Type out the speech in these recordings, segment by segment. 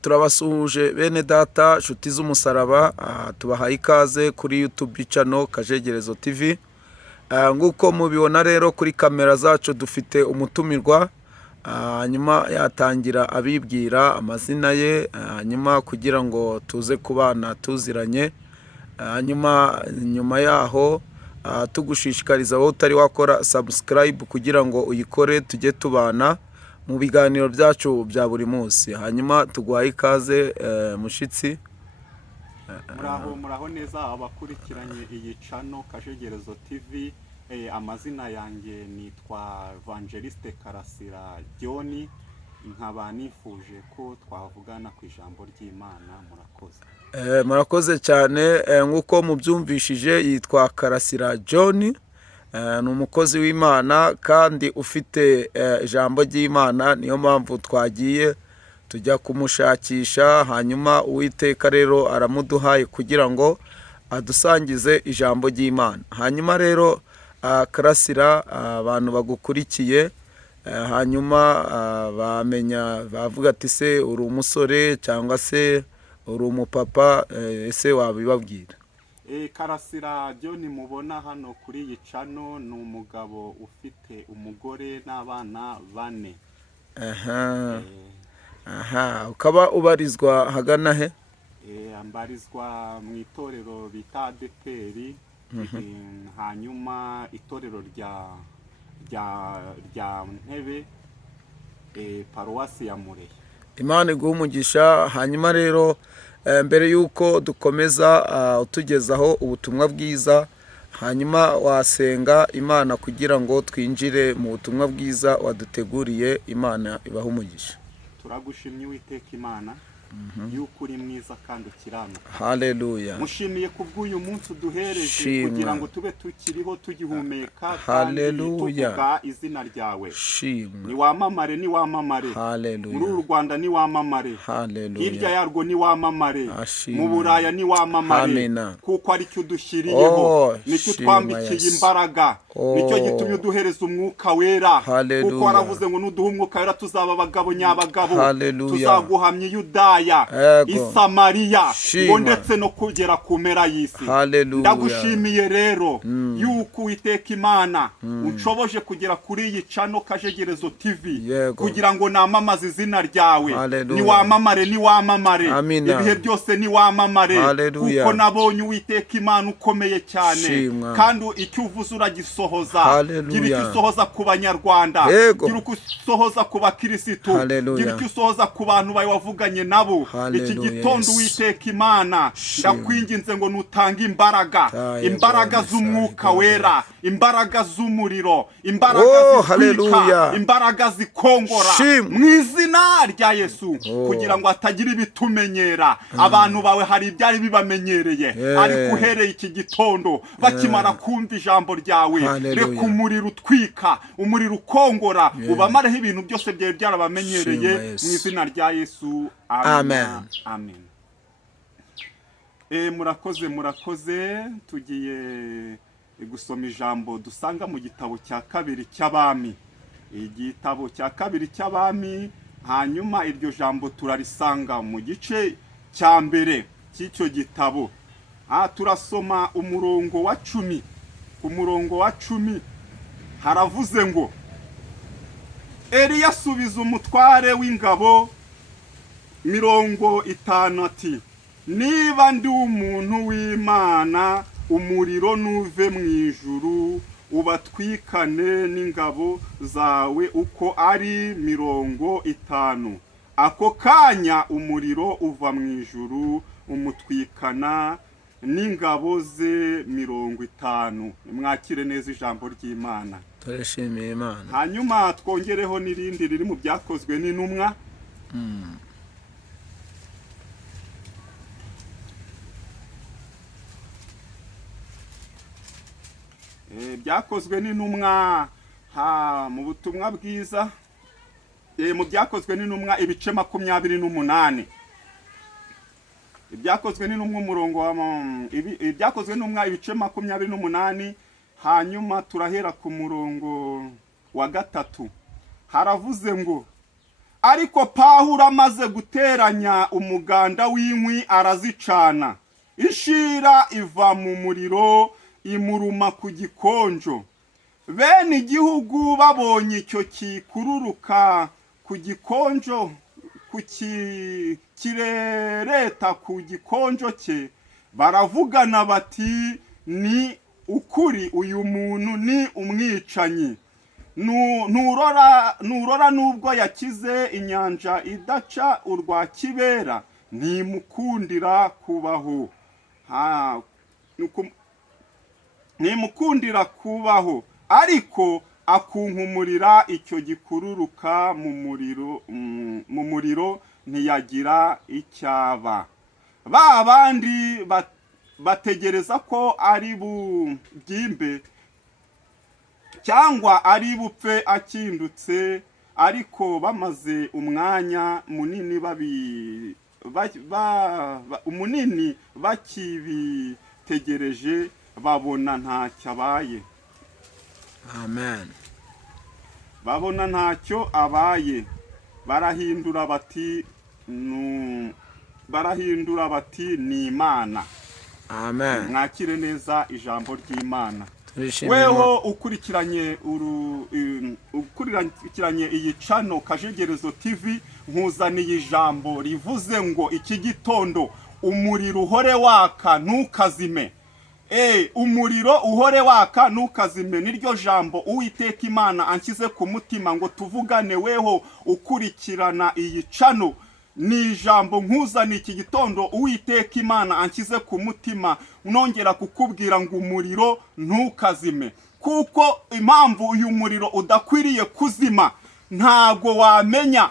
Turabasuhuje bene data nshuti z'umusaraba, tubahaye ikaze kuri YouTube channel Kajegerezo TV. Nguko mubibona rero kuri kamera zacu dufite umutumirwa, hanyuma yatangira abibwira amazina ye, hanyuma kugira ngo tuze kubana tuziranye. Nyuma yaho tugushishikariza wowe utari wakora subscribe kugira ngo uyikore tujye tubana mu biganiro byacu bya buri munsi. Hanyuma tuguhaye ikaze mushitsi. Muraho neza abakurikiranye iyi channel Kajegerezo TV. Amazina yanjye nitwa Evangeliste Karasira John, nkaba nifuje ko twavugana ku ijambo ry'Imana. Murakoze. Murakoze cyane. Nguko mubyumvishije yitwa Karasira John, ni umukozi w'Imana kandi ufite ijambo ry'Imana. Niyo mpamvu twagiye tujya kumushakisha, hanyuma Uwiteka rero aramuduhaye kugira ngo adusangize ijambo ry'Imana. Hanyuma rero Karasira, abantu bagukurikiye hanyuma bamenya, bavuga ati se uri umusore cyangwa se uri umupapa, ese wabibabwira? Karasira John mubona hano kuri iyi channel ni umugabo ufite umugore n'abana 4. Ukaba ubarizwa hagana he? Ambarizwa mu itorero bita ADPR, hanyuma itorero rya Ntebe, paruwasi ya Murehe. Imana iguhe umugisha. Hanyuma rero mbere yuko dukomeza utugezaho ubutumwa bwiza, hanyuma wasenga Imana kugira ngo twinjire mu butumwa bwiza waduteguriye. Imana ibahe umugisha. Turagushimye Uwiteka Imana yuko uri mwiza kandi ukiranuka. Haleluya. Mushimiye kubw'uyu munsi uduhereje kugira ngo tube tukiriho tugihumeka. Haleluya. Tuvuga izina ryawe. Shimwa. Ni wamamare, ni wamamare. Haleluya. Muri Rwanda ni wamamare. Haleluya. Hirya yarwo ni wamamare. Ashimwe. Mu Buraya ni wamamare. Amina. Kuko ari cyo dushyiriyeho, nicyo twambikiye yes. imbaraga, nicyo gitumye uduhereza umwuka wera. Haleluya. Kuko waravuze ngo nuduha umwuka wera tuzaba abagabo nyabagabo. Haleluya. Tuzaguhamya Yudaya, Isamariya, ngo ndetse no kugera ku mpera y'isi. Haleluya. Ndagushimiye rero yuko Uwiteka Imana unshoboje kugera kuri iyi channel Kajegerezo TV, kugira ngo namamaze izina ryawe. Haleluya. Ni wamamare, ni wamamare. Amina. Ibihe byose ni wamamare. Haleluya. Kuko nabonye Uwiteka Imana ukomeye cyane. Shimwa. Kandi icyo uvuze uragisohoza. Haleluya. Gira icyo usohoza ku Banyarwanda, gira icyo usohoza ku bakirisitu, gira icyo usohoza ku bantu bawe wavuganye nabo. Iki gitondo Uwiteka Imana ndakwinginze ngo nutange imbaraga z'umwuka wera, imbaraga z'umuriro, imbaraga zitwika, imbaraga zikongora mu izina rya Yesu, kugira ngo hatagira ibitumenyera. Abantu bawe hari ibyari bibamenyereye, ariko uhereye iki gitondo bakimara kumva ijambo ryawe, reka umuriro utwika, umuriro ukongora, ubamareho ibintu byose byari byarabamenyereye mu izina rya Yesu. Amen. Amen. Murakoze. Tugiye gusoma ijambo dusanga mu gitabo cya kabiri cy'Abami. Igitabo cya kabiri cy'Abami, hanyuma iryo jambo turarisanga mu gice cya mbere cy'icyo gitabo. Turasoma umurongo wa 10. Ku murongo wa 10 haravuze ngo, Eliya asubiza umutware w'ingabo 50 ati, niba ndi umuntu w'Imana, umuriro nuve mu ijuru ubatwikane n'ingabo zawe uko ari 50. Ako kanya umuriro uva mu ijuru umutwikana n'ingabo ze 50. Mwakire neza ijambo ry'Imana. Turashimiye Imana. Hanyuma twongereho n'irindi riri mu byakozwe n'intumwa. Byakozwe n'intumwa mu butumwa bwiza, mu byakozwe n'intumwa ibice 28. Ibyakozwe n'intumwa umurongo wa ibyakozwe n'intumwa ibice 28. Hanyuma turahera ku murongo wa 3. haravuze ngo ariko Pawulo amaze guteranya umuganda w'inkwi arazicana, ishira iva mu muriro imuruma ku gikonjo. Bene igihugu babonye icyo kikururuka ku gikonjo, kirereta ku gikonjo cye, baravugana bati, ni ukuri uyu muntu ni umwicanyi. Nurora nubwo yakize inyanja idaca urwa kibera, ntimukundira kubaho. Ntimukundira kubaho, ariko akunkumurira icyo gikururuka mu muriro ntiyagira icyaba. Ba bandi bategereza ko ari bubyimbe cyangwa ari bupfe akindutse, ariko bamaze umwanya munini bakibitegereje, babona ntacyo abaye. Amen. Babona ntacyo abaye, barahindura bati ni Imana. Amen. Mwakire neza ijambo ry'Imana. Weho ukurikiranye iyi channel Kajegerezo TV, nkuzaniye ijambo rivuze ngo iki gitondo umuriro uhore waka ntukazime. Umuriro uhore waka ntukazime, niryo jambo Uwiteka Imana anshyize ku mutima ngo tuvugane. Weho ukurikirana iyi channel, ni ijambo nkuzaniye iki gitondo Uwiteka Imana anshyize ku mutima, nongera kukubwira ngo umuriro ntukazime. Kuko impamvu uyu muriro udakwiriye kuzima, ntago wamenya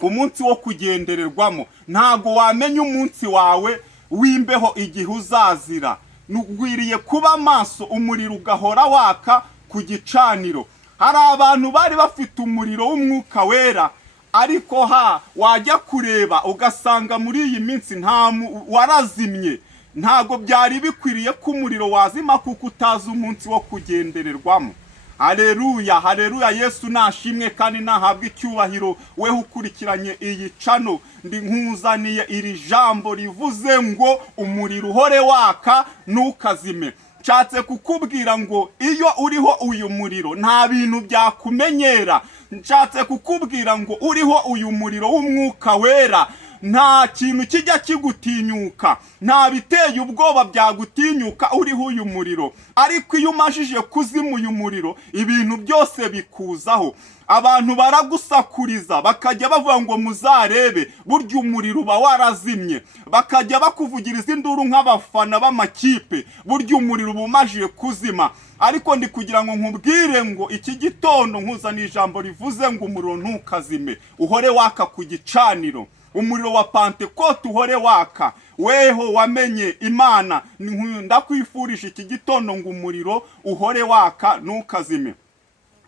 umunsi wo kugendererwamo, ntago wamenya umunsi wawe w'imbeho igihe uzazira. Nugwiriye kuba maso, umuriro ugahora waka ku gicaniro. Hari abantu bari bafite umuriro w'umwuka wera, ariko wajya kureba ugasanga muri iyi minsi warazimye. Ntago byari bikwiriye ko umuriro wazima, kuko utazi umunsi wo kugendererwamo. Haleluya, haleluya, Yesu nashimwe kandi nahabwa icyubahiro. Weho ukurikiranye iyi channel, ndi nkuzaniye iri jambo rivuze ngo umuriro uhore waka ntukazime. Nshatse kukubwira ngo iyo uriho uyu muriro nta bintu byakumenyera. Nshatse kukubwira ngo uriho uyu muriro w'umwuka wera, nta kintu kijya kigutinyuka, nta biteye ubwoba byagutinyuka uriho uyu muriro. Ariko iyo umajije kuzima uyu muriro, ibintu byose bikuzaho. Abantu baragusakuriza bakajya bavuga ngo muzarebe, burya umuriro uba warazimye. Bakajya bakuvugiriza induru nk'abafana b'amakipe, burya umuriro uba umajije kuzima. Ariko ndi kugira ngo nkubwire ngo iki gitondo nkuzaniye ijambo rivuze ngo umuriro ntukazime, uhore waka ku gicaniro. Umuriro wa Pentekote uhore waka. Weho wamenye Imana, ndakwifurije iki gitondo ngo umuriro uhore waka ntukazime.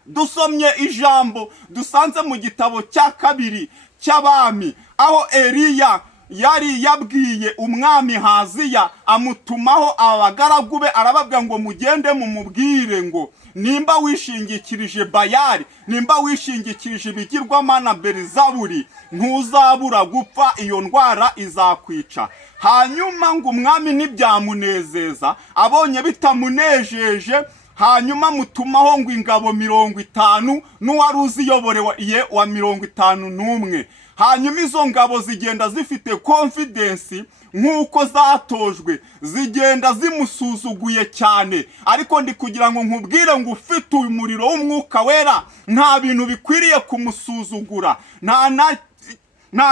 Dusomye ijambo dusanze mu gitabo cya kabiri cy'Abami, aho Eliya yari yabwiye umwami Haziya, amutumaho abagaragu be, arababwira ngo mugende mumubwire ngo nimba wishingikirije Bayali, nimba wishingikirije ibigirwamana Belizabuli, ntuzabura gupfa, iyo ndwara izakwica. Hanyuma ngo umwami ntibyamunezeza, abonye bitamunejeje, hanyuma mutumaho ngo ingabo 50 n'uwari uziyoboreye wa 51. Hanyuma izo ngabo zigenda zifite confidence nk'uko zatojwe, zigenda zimusuzuguye cyane. Ariko ndi kugira ngo nkubwire ngo ufite umuriro w'umwuka wera, nta bintu bikwiriye kumusuzugura, nta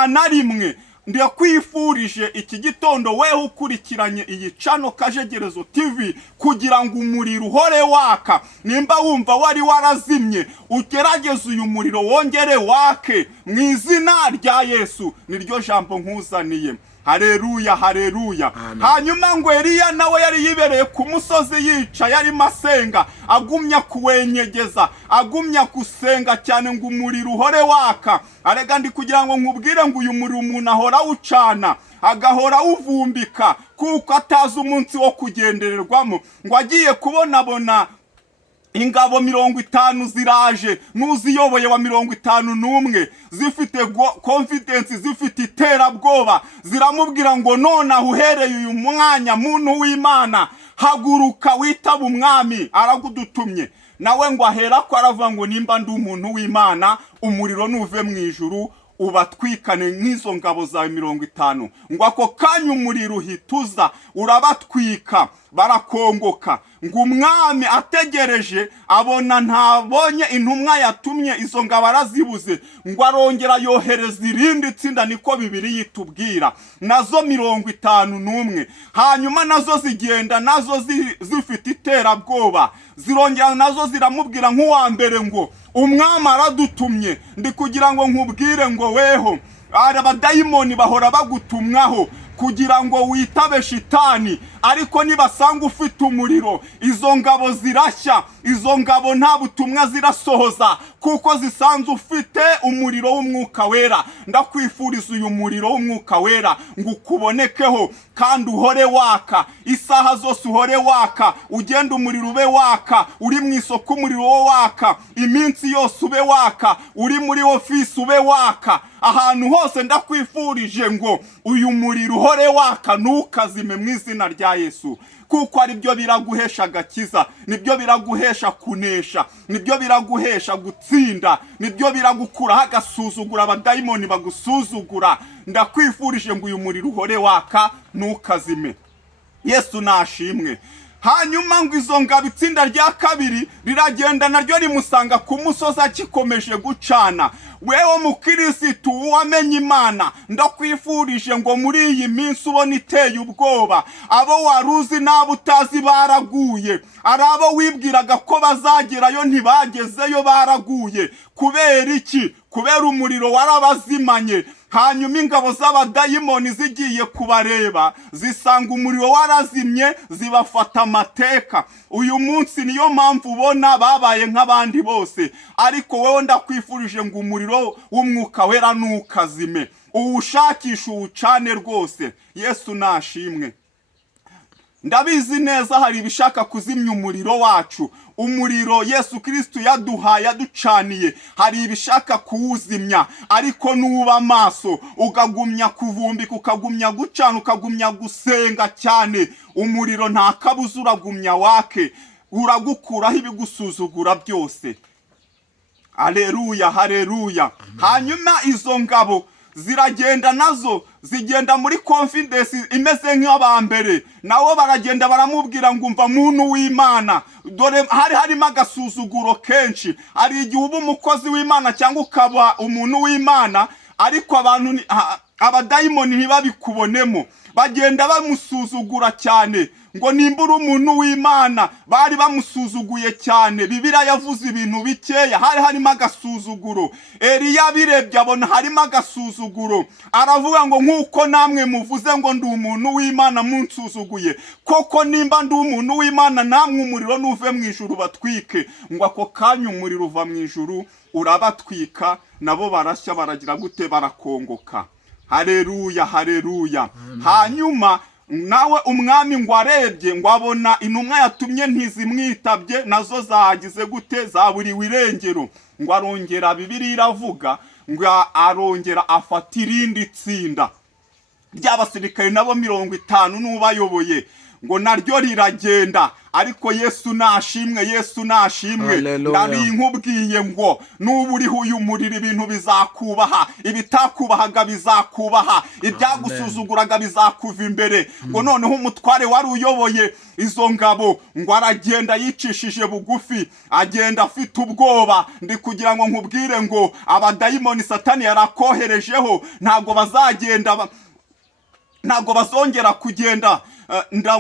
na rimwe. Ndakwifurije iki gitondo weho ukurikiranye iyi channel Kajegerezo TV, kugira ngo umuriro uhore waka. Nimba wumva wari warazimye, ugerageze uyu muriro wongere wake mu izina rya Yesu. Niryo jambo nkuzaniye. Haleluya, haleluya. Hanyuma ngo Eliya nawe yari yibereye ku musozi yica, yari masenga, agumya kuwenyegeza, agumya kusenga cyane ngo umuriro uhore waka. Arega ndi kugira ngo nkubwire ngo uyu muriro umuntu ahora ucana, agahora uvumbika, kuko atazi umunsi wo kugendererwamo. Ngo agiye kubonabona ingabo 50 ziraje n'uziyoboye wa 51 zifite confidence, zifite iterabwoba, ziramubwira ngo none uhereye uyu mwanya muntu w'Imana haguruka witaba umwami aragudutumye. Nawe ngo ahera ko aravuga ngo nimba ndi umuntu w'Imana umuriro nuve mu ijuru ubatwikane nk'izo ngabo zawe 50. Ngo ako kanya umuriro uhituza urabatwika barakongoka. Ngo umwami ategereje abona ntabonye intumwa yatumye izo ngabo arazibuze, ngo arongera yohereza irindi tsinda, niko Bibiliya itubwira, nazo 51. hanyuma nazo zigenda nazo zifite iterabwoba, zirongera nazo ziramubwira nk'uwa mbere ngo umwami aradutumye, ndi kugira ngo nkubwire ngo weho abadayimoni bahora bagutumwaho kugira ngo witabe shitani, ariko nibasanga ufite umuriro izo ngabo zirashya, izo ngabo nta butumwa zirasohoza kuko zisanze ufite umuriro w'umwuka wera. Ndakwifuriza uyu muriro w'umwuka wera ngo ukubonekeho kandi uhore waka, isaha zose uhore waka, ugenda umuriro ube waka, uri mu isoko umuriro wo waka, iminsi yose ube waka, uri muri office ube waka, ahantu hose ndakwifurije ngo uyu muriro uhore waka ntukazime mu izina rya Yesu, kuko ari byo biraguhesha agakiza, nibyo biraguhesha kunesha, nibyo biraguhesha gutsinda, nibyo biragukuraho agasuzugura abadayimoni bagusuzugura. Ndakwifurije ngo uyu muriro uhore waka ntukazime. Yesu nashimwe. Hanyuma ngo izo ngabo itsinda rya kabiri riragenda naryo rimusanga ku musozi akikomeje gucana. Wewe mukirisitu wamenye Imana, ndakwifurije ngo muri iyi minsi ubone iteye ubwoba, abo waruzi n'abo utazi baraguye, ari abo wibwiraga ko bazagerayo ntibagezeyo baraguye. Kubera iki? Kubera umuriro warabazimanye. Hanyuma ingabo z'abadayimoni zigiye kubareba zisanga umuriro warazimye, zibafata amateka. Uyu munsi niyo mpamvu ubona babaye nk'abandi bose, ariko wewe ndakwifurije ngo umuriro w'umwuka wera ntukazime, uwushakisha uwucane rwose. Yesu nashimwe. Ndabizi neza hari ibishaka kuzimya umuriro wacu. Umuriro Yesu Kristo yaduhaye yaducaniye, hari ibishaka kuwuzimya, ariko nuba maso ukagumya kuvumbika, ukagumya gucana, ukagumya gusenga cyane, umuriro nta kabuza uragumya wake, uragukuraho ibigusuzugura byose. Haleluya, haleluya. Hanyuma izo ngabo ziragenda nazo zigenda muri confidence imeze nk'abambere, nawo baragenda baramubwira ngo umva muntu w'Imana, dore harimo agasuzuguro kenshi. Ari igihe uba umukozi w'Imana cyangwa ukaba umuntu w'Imana, ariko abantu abadayimoni ntibabikubonemo, bagenda bamusuzugura cyane. Ngo nimbura umuntu w'Imana bari bamusuzuguye cyane. Bibiliya yavuze ibintu bikeya, harimo agasuzuguro. Eliya birebye abona harimo agasuzuguro, aravuga ngo nkuko namwe muvuze ngo ndi umuntu w'Imana munsuzuguye, koko nimba ndi umuntu w'Imana namwe umuriro nuve mu ijuru batwike. Ngo ako kanya umuriro uva mu ijuru urabatwika, nabo barashya baragira gute? Barakongoka. Haleluya, haleluya. Hanyuma nawe umwami ngo arebye ngo abona intumwa yatumye ntizimwitabye, nazo zagize gute? Zaburiwe irengero. Ngo arongera, Bibiliya iravuga ngo arongera afata irindi tsinda ry'abasirikare nabo 50 n'ubayoboye, ngo naryo riragenda. Ariko Yesu nashimwe, Yesu nashimwe. Ndari nkubwiye ngo nubu uri uyu muriro ibintu bizakubaha, ibitakubahaga bizakubaha, ibyagusuzuguraga bizakuva imbere. Ngo noneho umutware wari uyoboye izo ngabo ngo aragenda yicishije bugufi, agenda afite ubwoba. Ndi kugira ngo nkubwire ngo abadayimoni Satani yarakoherejeho ntago bazagenda, ntago bazongera kugenda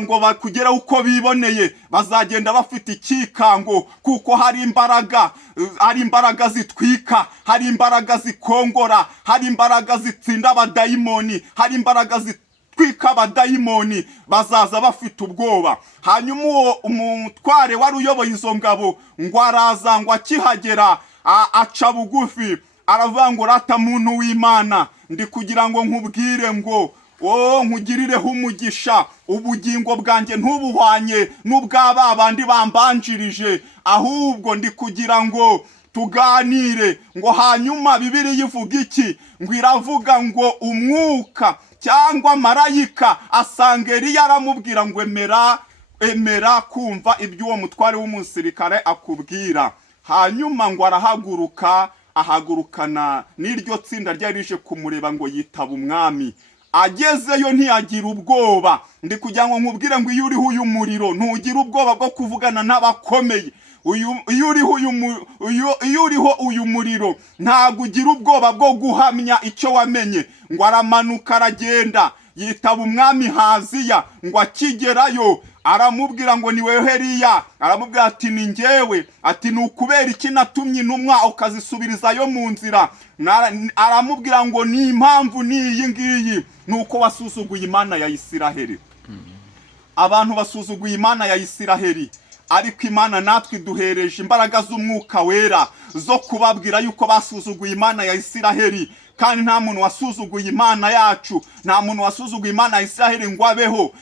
ngo bakugera uko biboneye, bazagenda bafite ikikango, kuko hari imbaraga zitwika, hari imbaraga zikongora, hari imbaraga zitsinda abadayimoni, hari imbaraga zitwika abadayimoni. Bazaza bafite ubwoba. Hanyuma uwo umutware wari uyoboye izo ngabo ngo araza, ngo akihagera aca bugufi, aravuga ngo rata muntu w'Imana, ndi kugira ngo nkubwire ngo nkugirireho umugisha, ubugingo bwanjye ntubuhwanye n'ubw'aba bandi bambanjirije, ahubwo ndi kugira ngo tuganire. Ngo hanyuma Bibiliya ivuga iki? Ngo iravuga ngo umwuka cyangwa marayika asanga Eliya aramubwira ngo emera kumva ibyo uwo mutware w'umusirikare akubwira. Hanyuma ngo arahaguruka, ahagurukana n'iryo tsinda ryari rije kumureba ngo yitaba umwami. Agezeyo ntiyagira ubwoba. Ndi kugira ngo nkubwire ngo iyo uriho uyu muriro ntugira ubwoba bwo kuvugana n'abakomeye. Iyo uriho uyu muriro ntabwo ugira ubwoba bwo guhamya icyo wamenye. Ngo aramanuka aragenda yitaba umwami Haziya. Ngo akigerayo aramubwira ngo ni wewe Eliya. Aramubwira ati ni njyewe. Ati ni ukubera iki natumye intumwa ukazisubirizayo mu nzira? Aramubwira ngo ni impamvu n'iyi ngiyi, nuko wasuzuguye Imana ya Isiraheli. Abantu basuzuguye Imana ya Isiraheli, ariko Imana natwe duhereje imbaraga z'umwuka wera zo kubabwira yuko basuzuguye Imana ya Isiraheli. Kandi nta muntu wasuzuguye Imana yacu, nta muntu wasuzuguye Imana ya Isiraheli ngo abeho.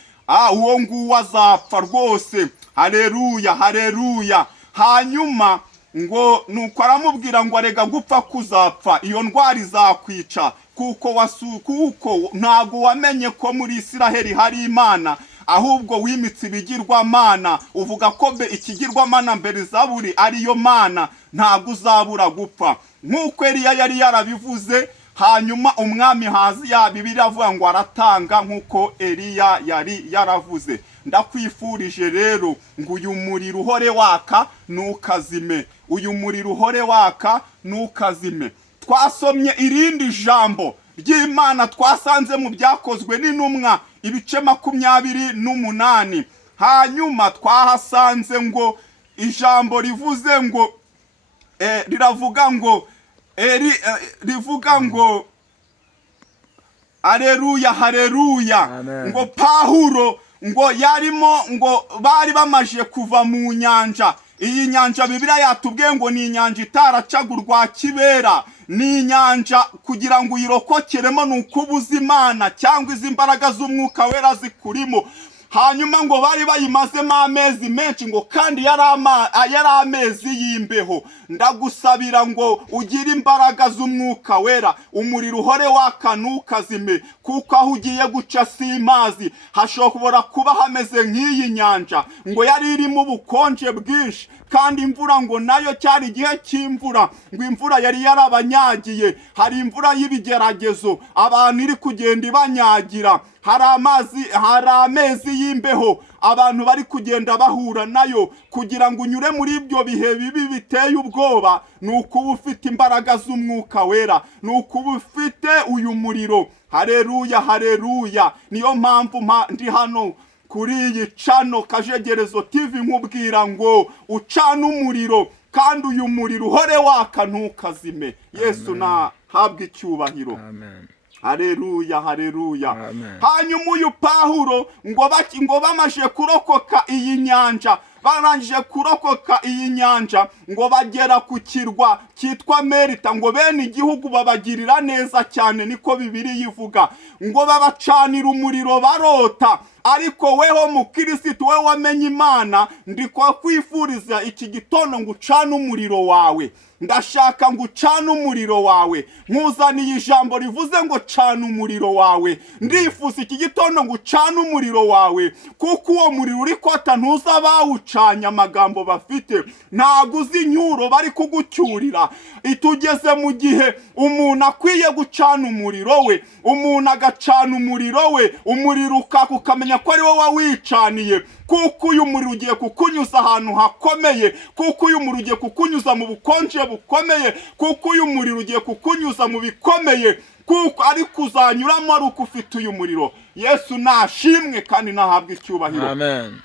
Uwo nguwo azapfa rwose. Haleluya, haleluya. Hanyuma ngo nuko aramubwira ngo arega gupfa kuzapfa, iyo ndwara izakwica, kuko ntago wamenye ko muri Isiraheli hari Imana, ahubwo wimitse ibigirwamana. Uvuga ko ikigirwamana mbere Zaburi ariyo Mana, ntago uzabura gupfa. Nk'uko Eliya yari yarabivuze. Hanyuma umwami Haziya, Bibiliya avuga ngo aratanga nk'uko Eliya yari yaravuze. Ndakwifurije rero ngo uyu muriro uhore waka ntukazime, uyu muriro uhore waka ntukazime. Twasomye irindi jambo ry'Imana twasanze mu Byakozwe n'Intumwa ibice 28. Hanyuma twahasanze ngo ijambo rivuze ngo riravuga ngo rivuga ngo haleluya, haleluya. Ngo Pawulo ngo yarimo, ngo bari bamaje kuva mu nyanja. Iyi nyanja Bibiliya yatubwiye ngo ni inyanja itaracagurwa kibera, ni inyanja kugira ngo uyirokokeremo nuko ubuza Imana cyangwa izi mbaraga z'umwuka wera zikurimo. Hanyuma ngo bari bayimazemo amezi menshi, ngo kandi yari amezi y'imbeho. Ndagusabira ngo ugire imbaraga z'umwuka wera, umuriro uhore waka ntukazime, kuko aho ugiye guca si amazi. Hashobora kuba hameze nk'iyi nyanja, ngo yari irimo ubukonje bwinshi, kandi imvura ngo nayo cyari igihe cy'imvura, ngo imvura yari yarabanyagiye. Hari imvura y'ibigeragezo abantu iri kugenda ibanyagira. Hari amezi y'imbeho abantu bari kugenda bahura nayo. Kugira ngo unyure muri ibyo bihe bibi biteye ubwoba, nuko uba ufite imbaraga z'umwuka wera, nuko uba ufite uyu muriro. Haleluya, haleluya. Niyo mpamvu ndi hano kuri iyi channel Kajegerezo TV nkubwira ngo ucana umuriro, kandi uyu muriro uhore waka ntukazime. Yesu nahabwe icyubahiro. Amen. Haleluya, haleluya. Hanyuma uyu Pawulo ngo bamaje kurokoka iyi nyanja, barangije kurokoka iyi nyanja, ngo bagera ku kirwa cyitwa Merita. Ngo bene igihugu babagirira neza cyane, niko Bibiliya ivuga. Ngo babacanira umuriro barota. Ariko weho mukirisitu, wewe wamenye Imana, ndiko kwifuriza iki gitondo ngo ucane umuriro wawe. Ndashaka ngo ucane umuriro wawe. Nkuzaniye ijambo rivuze ngo cana umuriro wawe. Ndifuza iki gitondo ngo ucane umuriro wawe, kuko uwo muriro uri kota ntuza bawucanya amagambo bafite. Ntago uzi inyuro bari kugucyurira. Itugeze mu gihe umuntu akwiye gucana umuriro we, umuntu agacana umuriro we, umuriro ukamenya ko ari wowe wawicaniye, kuko uyu muriro ugiye kukunyuza ahantu hakomeye, kuko uyu muriro ugiye kukunyuza mu bukonje bukomeye, kuko uyu muriro ugiye kukunyuza mu bikomeye, kuko ari kuzanyuramo ari uko ufite uyu muriro. Yesu nashimwe kandi nahabwe icyubahiro. Amen.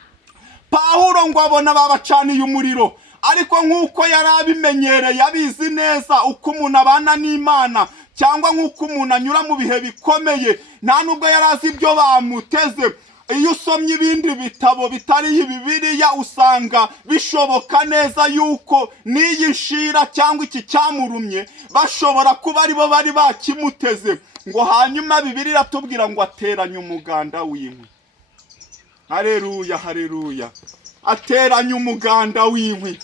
Pawulo ngo abona babacaniye umuriro, ariko nk'uko yari abimenyereye, abizi neza uko umuntu abana n'Imana, cyangwa nk'uko umuntu anyura mu bihe bikomeye, nta nubwo yari azi ibyo bamuteze. iyo usomye ibindi bitabo bitari Bibiliya usanga bishoboka neza yuko n'iyi nshira cyangwa iki cyamurumye bashobora kuba aribo bari bakimuteze, ngo hanyuma Bibiliya iratubwira ngo ateranye umuganda w'inkwi. Haleluya, haleluya. Ateranye umuganda w'inkwi,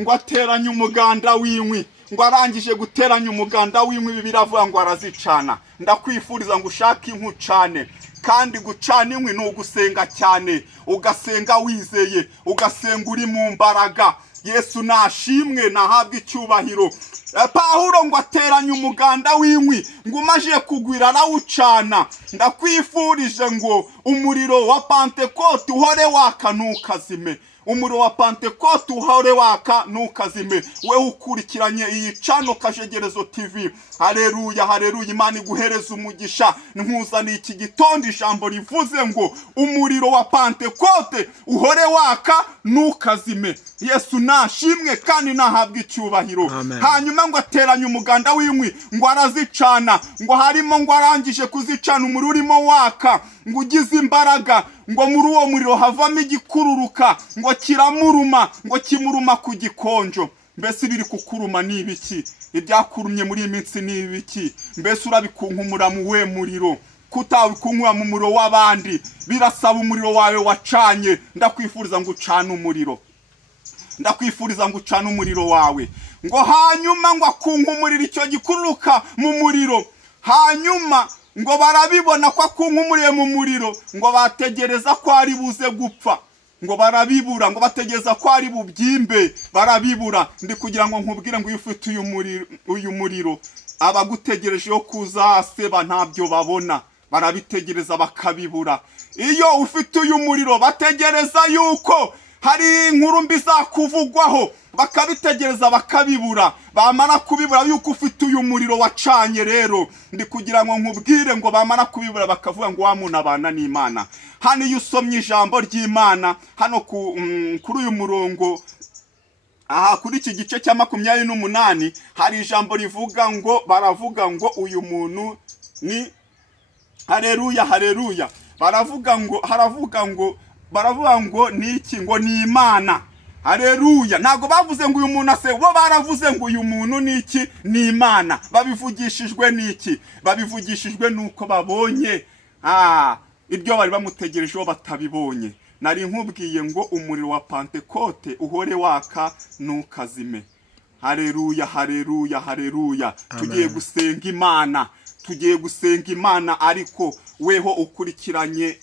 ngo ateranye umuganda w'inkwi, ngo arangije guteranya umuganda w'inkwi Bibiliya avuga ngo arazicana. Ndakwifuriza ngo ushake inkwi cane, kandi gucana inkwi ni ugusenga cyane, ugasenga wizeye, ugasenga uri mu mbaraga. Yesu nashimwe, nahabwe icyubahiro. Pawulo ngo ateranye umuganda w'inkwi, ngo umaje kugwira arawucana. Ndakwifurije ngo umuriro wa Pentekote uhore waka ntukazime. Umuriro wa Pentekote uhore waka ntukazime. We ukurikiranye iyi channel Kajegerezo TV. Haleluya, haleluya. Imana iguhereza umugisha. Nkuzaniye iki gitondo ijambo rivuze ngo umuriro wa Pentekote uhore waka ntukazime. Yesu nashimwe kandi nahabwe icyubahiro. Hanyuma ngo ateranye umuganda w'inkwi, ngo arazicana, ngo harimo ngo arangije kuzicana umuriro urimo waka, ngo ugize imbaraga, ngo muri uwo muriro havamo igikururuka, ngo kiramuruma, ngo kimuruma ku gikonjo. Mbese biri kukuruma ni ibiki? Ibyakurumye muri iminsi ni ibiki? Mbese urabikunkumura mu we muriro, kutabikunkumura mu muriro w'abandi, birasaba umuriro wawe wacanye. Ndakwifuriza ngo ucane umuriro, ndakwifuriza ngo ucane umuriro wawe. Ngo hanyuma ngo akunkumurira icyo gikururuka mu muriro, hanyuma ngo barabibona ko akunkumuriye mu muriro, ngo bategereza ko ari buze gupfa, ngo barabibura, ngo bategereza ko ari bubyimbe, barabibura. Ndi kugira ngo nkubwire ngo ufite uyu muriro abagutegereje yo kuzaseba ntabyo babona, barabitegereza bakabibura. Iyo ufite uyu muriro bategereza yuko hari inkuru mbi zakuvugwaho, bakabitegereza bakabibura. Bamara kubibura yuko ufite uyu muriro wacanye. Rero ndi kugira ngo nkubwire ngo bamara kubibura bakavuga ngo wa muntu abana n'Imana. Hano iyo usomye ijambo ry'Imana hano kuri uyu murongo, aha kuri iki gice cya 28 hari ijambo rivuga ngo, baravuga ngo uyu muntu ni, haleluya, haleluya, baravuga ngo niki? Ngo ni Imana. Haleluya. Nago bavuze ngo uyu muntu ase, bo baravuze ngo uyu muntu niki? Ni Imana. Babivugishijwe niki? Babivugishijwe nuko babonye ibyo bari bamutegerejeho batabibonye. Nari nkubwiye ngo umuriro wa Pentekote uhore waka ntukazime. Haleluya, haleluya, haleluya. Tugiye gusenga Imana, tugiye gusenga Imana, ariko weho ukurikiranye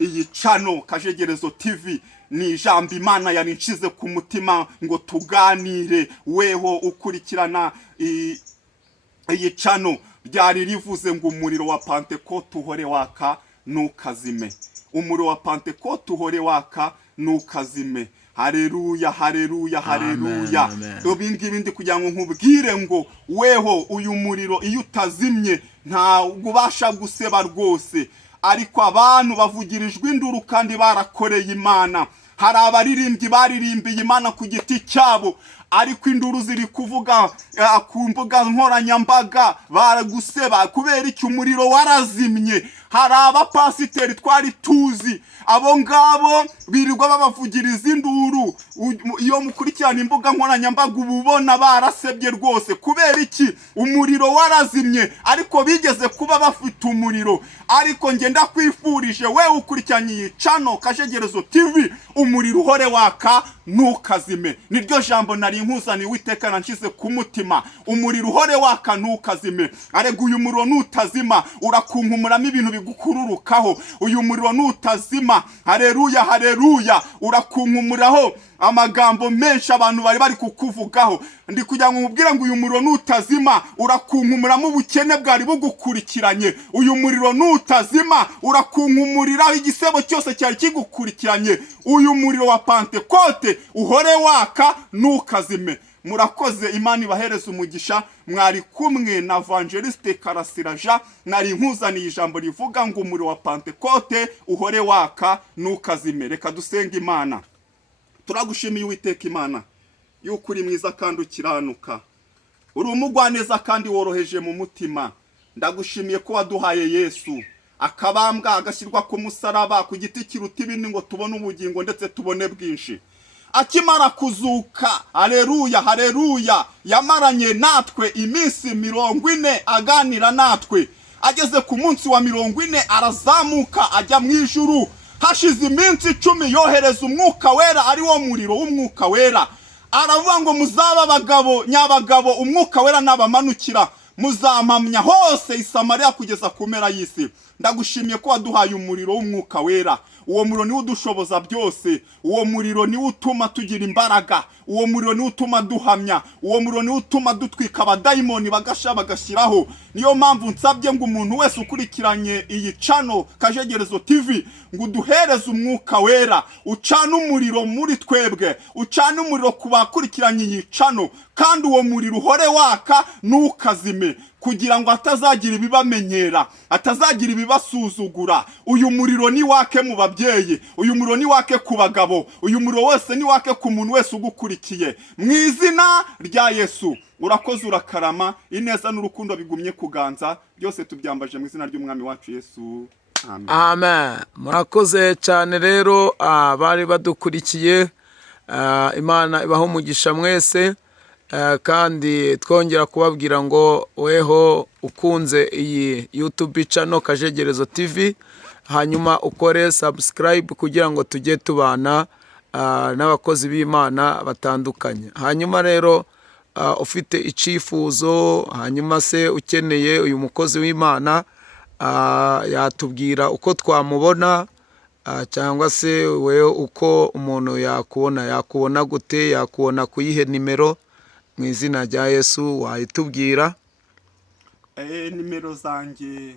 iyi channel Kajegerezo TV, ni ijambo Imana yaninshize ku mutima ngo tuganire. Weho ukurikirana iyi channel, byari rivuze ngo umuriro wa Pentekote uhore waka ntukazime. Umuriro wa Pentekote uhore waka ntukazime. Haleluya, haleluya, haleluya. Ibingibi ndi kugira ngo nkubwire ngo weho uyu muriro iyo utazimye nta ubasha guseba rwose. Ariko abantu bavugirijwe induru kandi barakoreye Imana. Hari abaririmbyi baririmbiye Imana ku giti cyabo, ariko induru ziri kuvuga ku mbuga nkoranyambaga baraguseba kubera iki? Umuriro warazimye. Hari abapasiteri twari tuzi, abo ngabo birirwa babavugiriza induru. Iyo mukurikirana imbuga nkoranyambaga ububona barasebye rwose. Kubera iki? Umuriro warazimye, ariko bigeze kuba bafite umuriro. Ariko nge ndakwifurije we ukurikiranye iyi channel Kajegerezo TV, umuriro uhore waka ntukazime. Niryo jambo nari nkuzaniye Uwiteka nanshize ku mutima. Umuriro uhore waka ntukazime. Arega uyu muriro nutazima urakunkumuramo ibintu bigukururukaho. Uyu muriro nutazima, haleluya, haleluya, urakunkumuraho amagambo menshi abantu bari kukuvugaho. Ndi kugira ngo nkubwire ngo uyu muriro nutazima urakunkumuramo ubukene bwari bugukurikiranye. Uyu muriro nutazima urakunkumuriraho igisebo cyose cyari kigukurikiranye. Uyu muriro wa Pentekote uhore waka ntukazime. Murakoze, Imana ibahereza umugisha. Mwari kumwe na Evangeliste Karasira, nari nkuzaniye ijambo rivuga ngo umuriro wa Pentekote uhore waka ntukazime. Reka dusenga Imana. Turagushimiye Uwiteka Imana yuko uri mwiza kandi ukiranuka, uri umugwaneza kandi woroheje mu mutima. Ndagushimiye ko waduhaye Yesu, akabambwa agashyirwa ku musaraba ku giti kiruta ibindi ngo tubone ubugingo ndetse tubone bwinshi. Akimara kuzuka, haleluya haleluya, yamaranye natwe iminsi 40 aganira natwe. Ageze ku munsi wa 40 arazamuka ajya mu ijuru. Hashize iminsi 10 yohereza umwuka wera, ari wo muriro w'umwuka wera. Aravuga ngo muzaba abagabo nyabagabo, umwuka wera nabamanukira muzampamya hose i Samariya kugeza ku mpera y'isi. Ndagushimiye ko waduhaye umuriro w'umwuka wera. Uwo muriro ni udushoboza byose. Uwo muriro ni utuma tugira imbaraga. Uwo muriro ni utuma duhamya. Uwo muriro ni utuma dutwika abadayimoni bagasha bagashyiraho. Niyo mpamvu nsabye ngo umuntu wese ukurikiranye iyi channel Kajegerezo TV ngo uduhereze umwuka wera, ucane umuriro muri twebwe, ucane umuriro ku bakurikiranye iyi channel, kandi uwo muriro uhore waka ntukazime, kugira ngo atazagira ibibamenyera, atazagira ibibasuzugura. Uyu muriro ni wake mu babyeyi, uyu muriro ni wake ku bagabo, uyu muriro wese ni wake ku muntu wese ugukurikiye. Mu izina rya Yesu, urakoze urakarama, ineza n'urukundo bigumye kuganza, byose tubyambaje mu izina ry'umwami wacu Yesu. Amen. Amen. Murakoze cyane rero abari badukurikiye. Imana ibaho umugisha mwese. Kandi twongera kubabwira ngo weho ukunze iyi YouTube channel Kajegerezo TV, hanyuma ukore subscribe kugira ngo tujye tubana n'abakozi b'Imana batandukanye. Hanyuma rero ufite icifuzo, hanyuma se ukeneye uyu mukozi w'Imana, yatubwira uko twamubona, cyangwa se wewe uko umuntu yakubona gute, yakubona kuyihe nimero. Mu izina rya Yesu wayitubwira. Nimero zanjye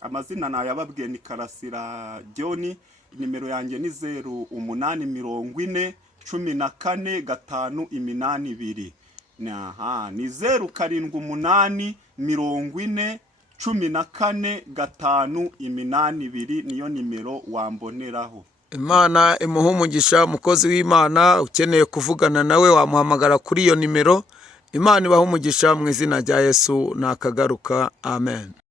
amazina nayababwiye ni Karasira John. Nimero yanjye ni 0840 14 582. Ni 0780 40 14 582, niyo nimero wamboneraho. Imana imuhe umugisha umukozi w'Imana. Ukeneye kuvugana nawe wamuhamagara kuri iyo nimero. Imana ibahe umugisha mu izina rya Yesu nakagaruka. Amen.